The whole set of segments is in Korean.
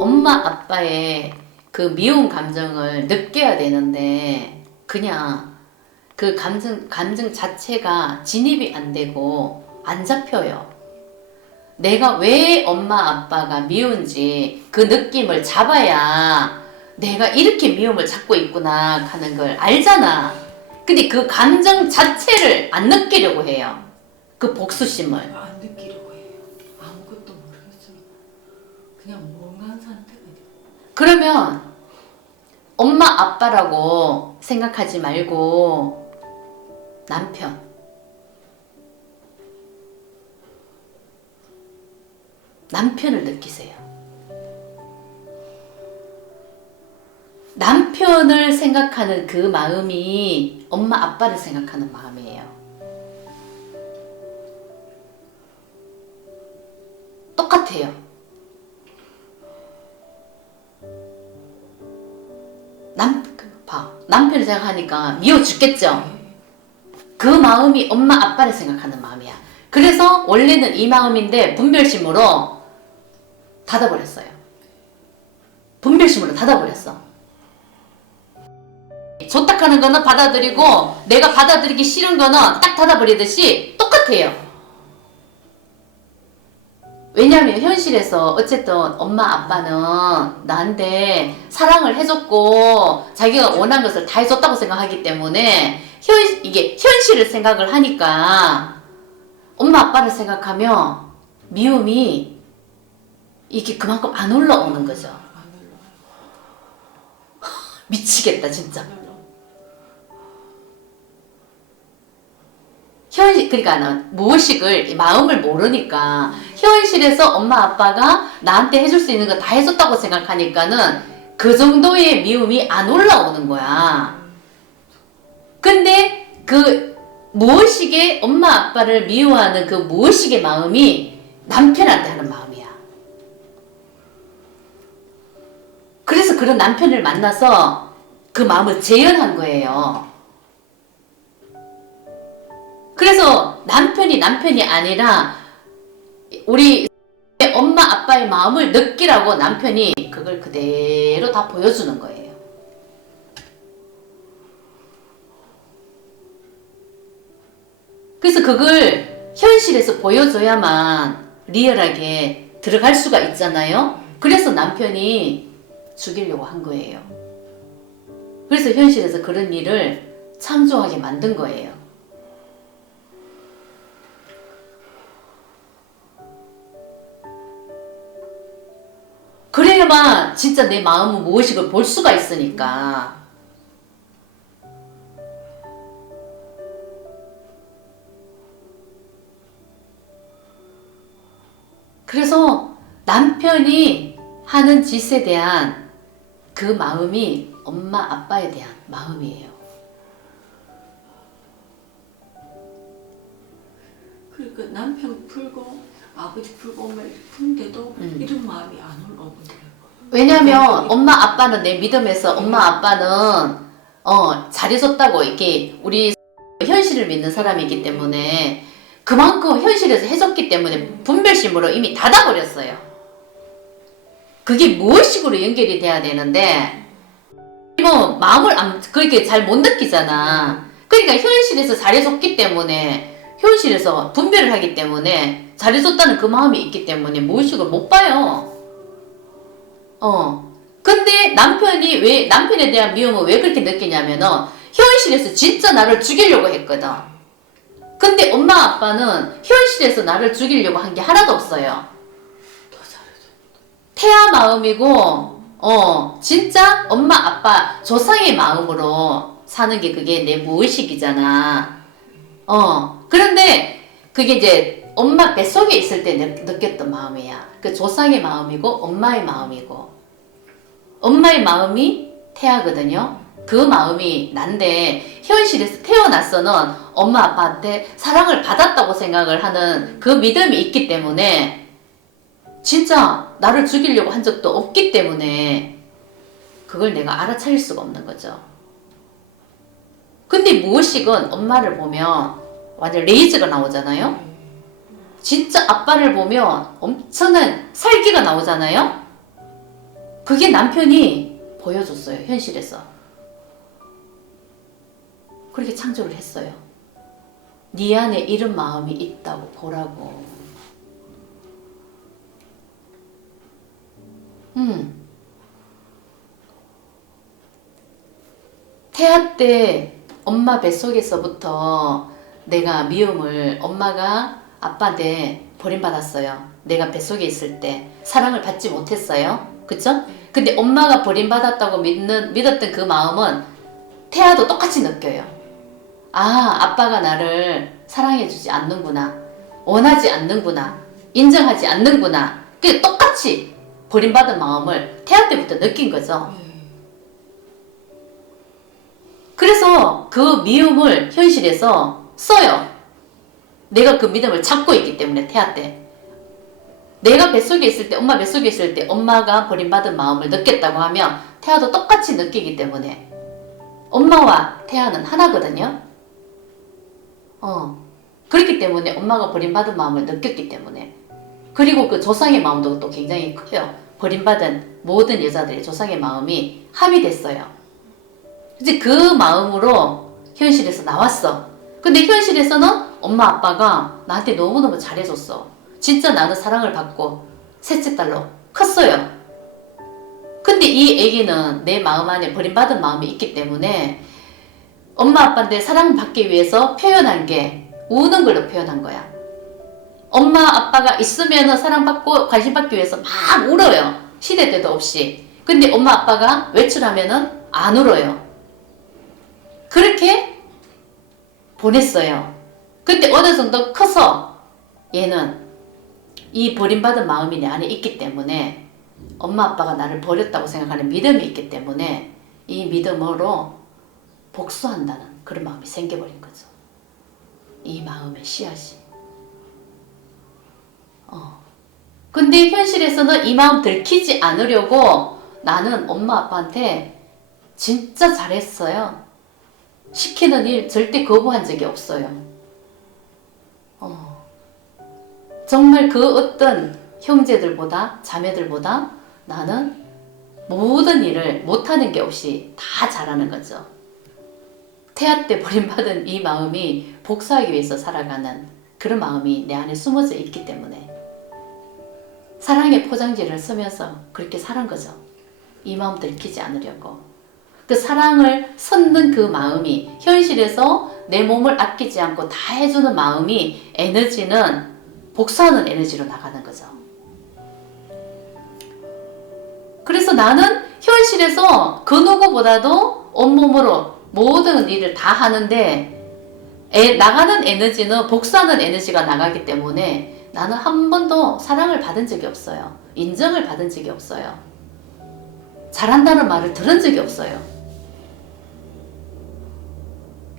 엄마 아빠의 그 미운 감정을 느껴야 되는데 그냥 그 감정 감정 자체가 진입이 안 되고 안 잡혀요. 내가 왜 엄마 아빠가 미운지 그 느낌을 잡아야 내가 이렇게 미움을 잡고 있구나 하는 걸 알잖아. 근데 그 감정 자체를 안 느끼려고 해요. 그 복수심을. 안 느끼려고 해요. 아무것도 모르겠어요. 그냥 멍한 상태가 돼요. 그러면 엄마 아빠라고 생각하지 말고 남편 남편을 느끼세요. 남편을 생각하는 그 마음이 엄마 아빠를 생각하는 마음이에요. 똑같아요. 남, 그, 봐. 남편을 생각하니까 미워 죽겠죠? 그 마음이 엄마, 아빠를 생각하는 마음이야. 그래서 원래는 이 마음인데 분별심으로 닫아버렸어요. 분별심으로 닫아버렸어. 좋다하는 거는 받아들이고 내가 받아들이기 싫은 거는 딱 닫아버리듯이 똑같아요. 왜냐하면 현실에서 어쨌든 엄마 아빠는 나한테 사랑을 해줬고 자기가 원한 것을 다 해줬다고 생각하기 때문에 현 이게 현실을 생각을 하니까 엄마 아빠를 생각하면 미움이 이게 그만큼 안 올라오는 거죠. 미치겠다 진짜. 현실 그러니까는 무의식을 이 마음을 모르니까 현실에서 엄마 아빠가 나한테 해줄 수 있는 거 다 해줬다고 생각하니까는 그 정도의 미움이 안 올라오는 거야. 근데 그 무의식의 엄마 아빠를 미워하는 그 무의식의 마음이 남편한테 하는 마음이야. 그래서 그런 남편을 만나서 그 마음을 재현한 거예요. 그래서 남편이 남편이 아니라 우리 엄마 아빠의 마음을 느끼라고 남편이 그걸 그대로 다 보여주는 거예요. 그래서 그걸 현실에서 보여줘야만 리얼하게 들어갈 수가 있잖아요. 그래서 남편이 죽이려고 한 거예요. 그래서 현실에서 그런 일을 창조하게 만든 거예요. 진짜 내 마음은 무엇이걸 볼 수가 있으니까. 그래서 남편이 하는 짓에 대한 그 마음이 엄마 아빠에 대한 마음이에요. 그러니까 남편 풀고 아버지 풀고 막 푼데도 음. 이런 마음이 안 올라오는 거예요. 왜냐면 엄마 아빠는 내 믿음에서 엄마 아빠는 어 잘해줬다고 이렇게 우리 현실을 믿는 사람이기 때문에 그만큼 현실에서 해줬기 때문에 분별심으로 이미 닫아버렸어요. 그게 무엇식으로 연결이 돼야 되는데 뭐 마음을 안 그렇게 잘 못 느끼잖아. 그러니까 현실에서 잘해줬기 때문에 현실에서 분별을 하기 때문에 잘해줬다는 그 마음이 있기 때문에 무의식을 못 봐요. 어. 근데 남편이 왜, 남편에 대한 미움을 왜 그렇게 느끼냐면은, 현실에서 진짜 나를 죽이려고 했거든. 근데 엄마 아빠는 현실에서 나를 죽이려고 한 게 하나도 없어요. 태아 마음이고, 어, 진짜 엄마 아빠 조상의 마음으로 사는 게 그게 내 무의식이잖아. 어. 그런데 그게 이제 엄마 뱃속에 있을 때 느, 느꼈던 마음이야. 그 조상의 마음이고 엄마의 마음이고. 엄마의 마음이 태아거든요. 그 마음이 난데 현실에서 태어나서는 엄마 아빠한테 사랑을 받았다고 생각을 하는 그 믿음이 있기 때문에 진짜 나를 죽이려고 한 적도 없기 때문에 그걸 내가 알아차릴 수가 없는 거죠. 근데 무의식은 엄마를 보면 완전 레이즈가 나오잖아요. 진짜 아빠를 보면 엄청난 살기가 나오잖아요. 그게 남편이 보여줬어요, 현실에서. 그렇게 창조를 했어요. 네 안에 이런 마음이 있다고 보라고. 음. 태아 때 엄마 뱃속에서부터 내가 미움을 엄마가 아빠한테 버림받았어요. 내가 뱃속에 있을 때 사랑을 받지 못했어요. 그쵸? 근데 엄마가 버림받았다고 믿는, 믿었던 그 마음은 태아도 똑같이 느껴요. 아, 아빠가 나를 사랑해주지 않는구나. 원하지 않는구나. 인정하지 않는구나. 그 똑같이 버림받은 마음을 태아 때부터 느낀 거죠. 그래서 그 미움을 현실에서 써요. 내가 그 믿음을 잡고 있기 때문에 태아 때. 내가 뱃속에 있을 때, 엄마 뱃속에 있을 때 엄마가 버림받은 마음을 느꼈다고 하면 태아도 똑같이 느끼기 때문에 엄마와 태아는 하나거든요. 어. 그렇기 때문에 엄마가 버림받은 마음을 느꼈기 때문에 그리고 그 조상의 마음도 또 굉장히 커요. 버림받은 모든 여자들의 조상의 마음이 합이 됐어요. 이제 그 마음으로 현실에서 나왔어. 근데 현실에서는 엄마 아빠가 나한테 너무너무 잘해줬어. 진짜 나는 사랑을 받고 셋째 딸로 컸어요. 근데 이 애기는 내 마음 안에 버림받은 마음이 있기 때문에 엄마 아빠한테 사랑받기 위해서 표현한 게 우는 걸로 표현한 거야. 엄마 아빠가 있으면 사랑받고 관심받기 위해서 막 울어요. 시대 때도 없이. 근데 엄마 아빠가 외출하면은 안 울어요. 그렇게 보냈어요. 근데 어느 정도 커서 얘는 이 버림받은 마음이 내 안에 있기 때문에 엄마 아빠가 나를 버렸다고 생각하는 믿음이 있기 때문에 이 믿음으로 복수한다는 그런 마음이 생겨버린 거죠. 이 마음의 씨앗이. 어. 근데 현실에서는 이 마음 들키지 않으려고 나는 엄마 아빠한테 진짜 잘했어요. 시키는 일 절대 거부한 적이 없어요. 정말 그 어떤 형제들보다 자매들보다 나는 모든 일을 못하는 게 없이 다 잘하는 거죠. 태아 때 버림받은 이 마음이 복수하기 위해서 살아가는 그런 마음이 내 안에 숨어져 있기 때문에 사랑의 포장지를 쓰면서 그렇게 사는 거죠. 이 마음 들키지 않으려고. 그 사랑을 섞는 그 마음이 현실에서 내 몸을 아끼지 않고 다 해주는 마음이 에너지는 복수하는 에너지로 나가는 거죠. 그래서 나는 현실에서 그 누구보다도 온몸으로 모든 일을 다 하는데 에, 나가는 에너지는 복수하는 에너지가 나가기 때문에 나는 한 번도 사랑을 받은 적이 없어요. 인정을 받은 적이 없어요. 잘한다는 말을 들은 적이 없어요.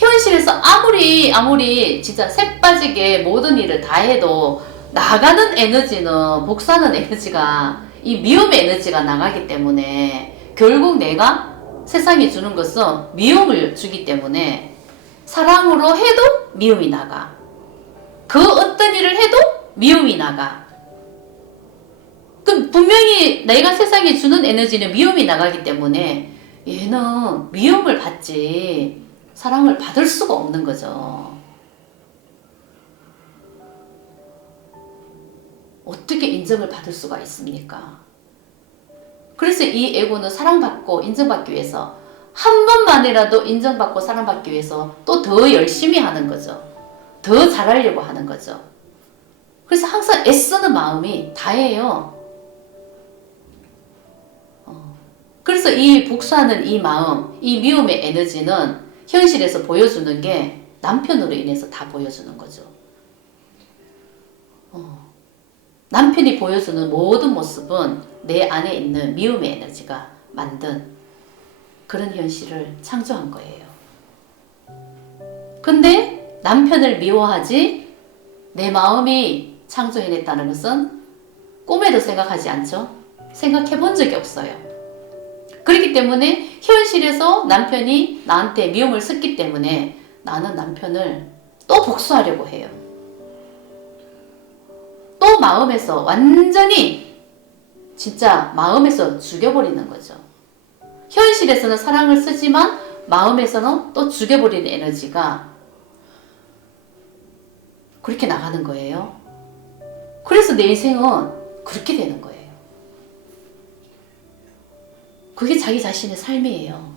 현실에서 아무리 아무리 진짜 새 빠지게 모든 일을 다 해도 나가는 에너지는 복수하는 에너지가 이 미움의 에너지가 나가기 때문에 결국 내가 세상에 주는 것은 미움을 주기 때문에 사랑으로 해도 미움이 나가. 그 어떤 일을 해도 미움이 나가. 그럼 분명히 내가 세상에 주는 에너지는 미움이 나가기 때문에 얘는 미움을 받지 사랑을 받을 수가 없는 거죠. 어떻게 인정을 받을 수가 있습니까? 그래서 이 에고는 사랑받고 인정받기 위해서 한 번만이라도 인정받고 사랑받기 위해서 또 더 열심히 하는 거죠. 더 잘하려고 하는 거죠. 그래서 항상 애쓰는 마음이 다예요. 어. 그래서 이 복수하는 이 마음, 이 미움의 에너지는 현실에서 보여주는 게 남편으로 인해서 다 보여주는 거죠. 어. 남편이 보여주는 모든 모습은 내 안에 있는 미움의 에너지가 만든 그런 현실을 창조한 거예요. 근데 남편을 미워하지 내 마음이 창조해냈다는 것은 꿈에도 생각하지 않죠? 생각해 본 적이 없어요. 그렇기 때문에 현실에서 남편이 나한테 미움을 섞기 때문에 나는 남편을 또 복수하려고 해요. 또 마음에서 완전히 진짜 마음에서 죽여버리는 거죠. 현실에서는 사랑을 쓰지만 마음에서는 또 죽여버리는 에너지가 그렇게 나가는 거예요. 그래서 내 인생은 그렇게 되는 거예요. 그게 자기 자신의 삶이에요.